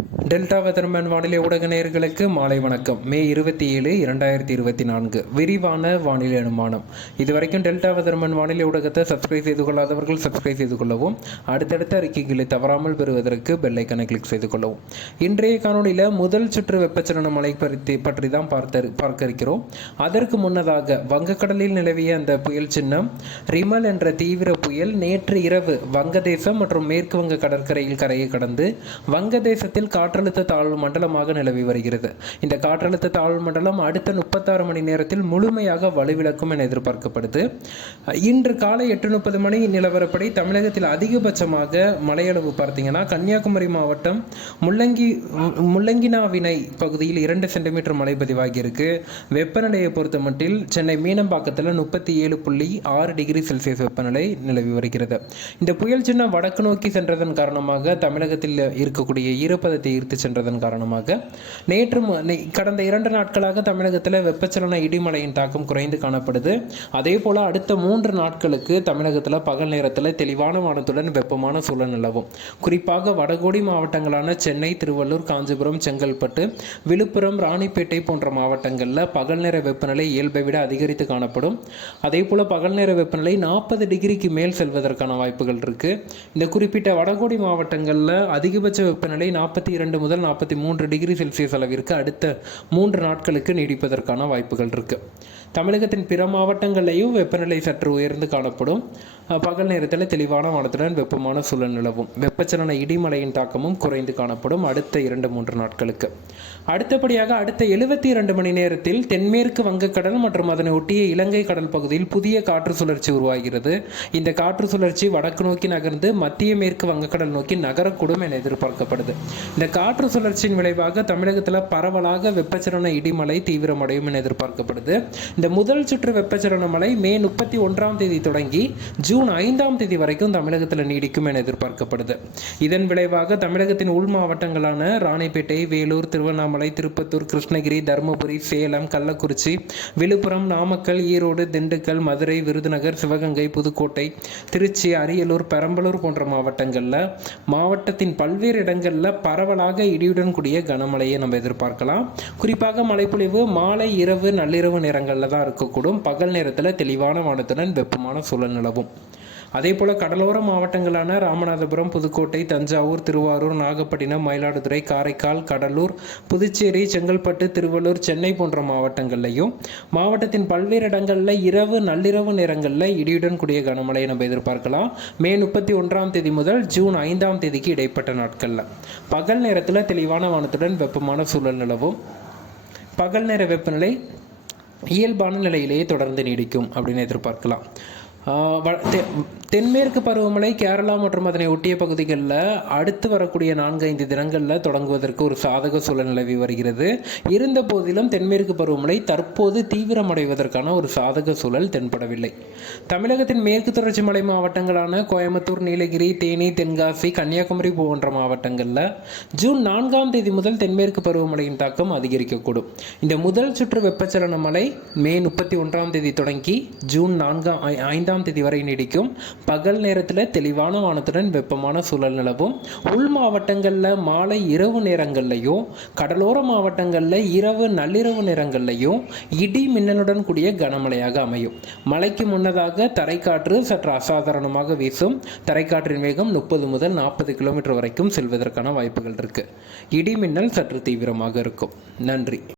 Delta weatherman வானிலை ஊடக நேயர்களுக்கு மாலை வணக்கம். மே இருபத்தி ஏழு இரண்டாயிரத்தி இருபத்தி நான்கு. விரிவான வானிலை அனுமானம். இதுவரைக்கும் டெல்டா வெதர்மேன் வானிலை ஊடகத்தை சப்ஸ்கிரைப் செய்து கொள்ளாதவர்கள் சப்ஸ்கிரைப் செய்து கொள்ளவும். அடுத்தடுத்த அறிக்கைகளை தவறாமல் பெறுவதற்கு பெல்லைக்கனை கிளிக் செய்து கொள்ளவும். இன்றைய காணொலியில் முதல் சுற்று வெப்பச்சலன மழை பற்றி பற்றி தான் பார்த்த பார்க்க இருக்கிறோம் அதற்கு முன்னதாக வங்கக்கடலில் நிலவிய அந்த புயல் சின்னம் ரிமல் என்ற தீவிர புயல் நேற்று இரவு வங்கதேசம் மற்றும் மேற்கு வங்க கடற்கரையில் கரையை கடந்து வங்கதேசத்தில் காற்றழுத்த தாழ்வு மண்டலமாக நிலவி வருகிறது. இந்த காற்றழுத்த தாழ்வு மண்டலம் அடுத்த முப்பத்தாறு மணி நேரத்தில் முழுமையாக வலுவிழக்கும் என எதிர்பார்க்கப்படுது. இன்று காலை எட்டு முப்பது மணி நிலவரப்படி தமிழகத்தில் அதிகபட்சமாக மழையளவு பார்த்தீங்கன்னா கன்னியாகுமரி மாவட்டம் முள்ளங்கி முள்ளங்கினாவினை பகுதியில் இரண்டு சென்டிமீட்டர் மழை பதிவாகியிருக்கு. வெப்பநிலையை பொறுத்த மட்டில் சென்னை மீனம்பாக்கத்தில் முப்பத்தி ஏழு புள்ளி ஆறு டிகிரி செல்சியஸ் வெப்பநிலை நிலவி வருகிறது. இந்த புயல் சின்னம் வடக்கு நோக்கி சென்றதன் காரணமாக தமிழகத்தில் இருக்கக்கூடிய ஈரப்பத ஈரப்பதத்தை ஈர்த்து சென்றதன் காரணமாக நேற்று கடந்த இரண்டு நாட்களாக தமிழகத்தில் வெப்பச்சலன இடிமலையின் தாக்கம் குறைந்து காணப்படுது. அதே போல அடுத்த மூன்று நாட்களுக்கு தமிழகத்தில் பகல் நேரத்தில் தெளிவான வானத்துடன் வெப்பமான சூழல் நிலவும். குறிப்பாக வடகோடி மாவட்டங்களான சென்னை திருவள்ளூர் காஞ்சிபுரம் செங்கல்பட்டு விழுப்புரம் ராணிப்பேட்டை போன்ற மாவட்டங்களில் பகல் நேர வெப்பநிலை இயல்பை விட அதிகரித்து காணப்படும். அதே போல பகல் நேர வெப்பநிலை நாற்பது டிகிரிக்கு மேல் செல்வதற்கான வாய்ப்புகள் இருக்கு. இந்த குறிப்பிட்ட வடகோடி மாவட்டங்களில் அதிகபட்ச வெப்பநிலை நாற்பத்தி இரண்டு முதல் நாற்பத்தி மூன்று டிகிரி செல்சியஸ் அளவிற்கு அடுத்த மூன்று நாட்களுக்கு நீடிப்பதற்கான வாய்ப்புகள் இருக்கு. தமிழகத்தின் பிற மாவட்டங்களையும் வெப்பநிலை சற்று உயர்ந்து காணப்படும். பகல் நேரத்தில் தெளிவான வானத்துடன் வெப்பமான சூழல் நிலவும். வெப்பச்சலன இடிமலையின் தாக்கமும் குறைந்து காணப்படும் அடுத்த இரண்டு மூன்று நாட்களுக்கு. அடுத்தபடியாக அடுத்த எழுபத்தி இரண்டு மணி நேரத்தில் தென்மேற்கு வங்கக்கடல் மற்றும் அதனை ஒட்டிய இலங்கை கடல் பகுதியில் புதிய காற்று சுழற்சி உருவாகிறது. இந்த காற்று சுழற்சி வடக்கு நோக்கி நகர்ந்து மத்திய மேற்கு வங்கக்கடல் நோக்கி நகரக்கூடும் என எதிர்பார்க்கப்படுது. இந்த காற்று சுழற்சியின் விளைவாக தமிழகத்தில் பரவலாக வெப்பச்சலன இடிமலை தீவிரமடையும் என எதிர்பார்க்கப்படுது. இந்த முதல் சுற்று வெப்பச்சலன மழை மே முப்பத்தி ஒன்றாம் தேதி தொடங்கி ஜூன் ஐந்தாம் தேதி வரைக்கும் தமிழகத்தில் நீடிக்கும் என எதிர்பார்க்கப்படுது. இதன் விளைவாக தமிழகத்தின் உள் மாவட்டங்களான ராணிப்பேட்டை வேலூர் திருவண்ணாமலை திருப்பத்தூர் கிருஷ்ணகிரி தருமபுரி சேலம் கள்ளக்குறிச்சி விழுப்புரம் நாமக்கல் ஈரோடு திண்டுக்கல் மதுரை விருதுநகர் சிவகங்கை புதுக்கோட்டை திருச்சி அரியலூர் பெரம்பலூர் போன்ற மாவட்டங்களில் மாவட்டத்தின் பல்வேறு இடங்களில் பரவலாக இடியுடன் கூடிய கனமழையை நம்ம எதிர்பார்க்கலாம். குறிப்பாக மழைப்பொழிவு மாலை இரவு நள்ளிரவு நேரங்களில் தான் இருக்கக்கூடும். பகல் நேரத்தில் தெளிவான வானத்துடன் வெப்பமான சூழல் நிலவும். அதே போல் கடலோர மாவட்டங்களான ராமநாதபுரம் புதுக்கோட்டை தஞ்சாவூர் திருவாரூர் நாகப்பட்டினம் மயிலாடுதுறை காரைக்கால் கடலூர் புதுச்சேரி செங்கல்பட்டு திருவள்ளூர் சென்னை போன்ற மாவட்டங்கள்லையும் மாவட்டத்தின் பல்வேறு இடங்களில் இரவு நள்ளிரவு நேரங்களில் இடியுடன் கூடிய கனமழையை நம்ம எதிர்பார்க்கலாம். மே முப்பத்தி ஒன்றாம் தேதி முதல் ஜூன் ஐந்தாம் தேதிக்கு இடைப்பட்ட நாட்களில். பகல் நேரத்தில் தெளிவான வானத்துடன் வெப்பமான சூழல் நிலவும். பகல் நேர வெப்பநிலை இயல்பான நிலையிலேயே தொடர்ந்து நீடிக்கும் அப்படின்னு எதிர்பார்க்கலாம். தென்மேற்கு பருவமழை கேரளா மற்றும் அதனை ஒட்டிய பகுதிகளில் அடுத்து வரக்கூடிய நான்கு ஐந்து தினங்களில் தொடங்குவதற்கு ஒரு சாதக சூழல் நிலவி வருகிறது. இருந்த போதிலும் தென்மேற்கு பருவமழை தற்போது தீவிரமடைவதற்கான ஒரு சாதக சூழல் தென்படவில்லை. தமிழகத்தின் மேற்கு தொடர்ச்சி மலை மாவட்டங்களான கோயம்புத்தூர் நீலகிரி தேனி தென்காசி கன்னியாகுமரி போன்ற மாவட்டங்களில் ஜூன் நான்காம் தேதி முதல் தென்மேற்கு பருவமழையின் தாக்கம் அதிகரிக்கக்கூடும். இந்த முதல் சுற்று வெப்பச்சலன மழை மே முப்பத்தி ஒன்றாம் தேதி தொடங்கி ஜூன் நான்காம் ஐ- ஐந்தாம் தேதி வரை நீடிக்கும். பகல் நேரத்தில் தெளிவான வானத்துடன் வெப்பமான சூழல் நிலவும். உள் மாவட்டங்களில் மாலை இரவு நேரங்கள்லையும் கடலோர மாவட்டங்களில் இரவு நள்ளிரவு நேரங்கள்லையும் இடி மின்னலுடன் கூடிய கனமழையாக அமையும். மழைக்கு முன்னதாக தரைக்காற்று சற்று அசாதாரணமாக வீசும். தரைக்காற்றின் வேகம் முப்பது முதல் நாற்பது கிலோமீட்டர் வரைக்கும் செல்வதற்கான வாய்ப்புகள் இருக்கு. இடி மின்னல் சற்று தீவிரமாக இருக்கும். நன்றி.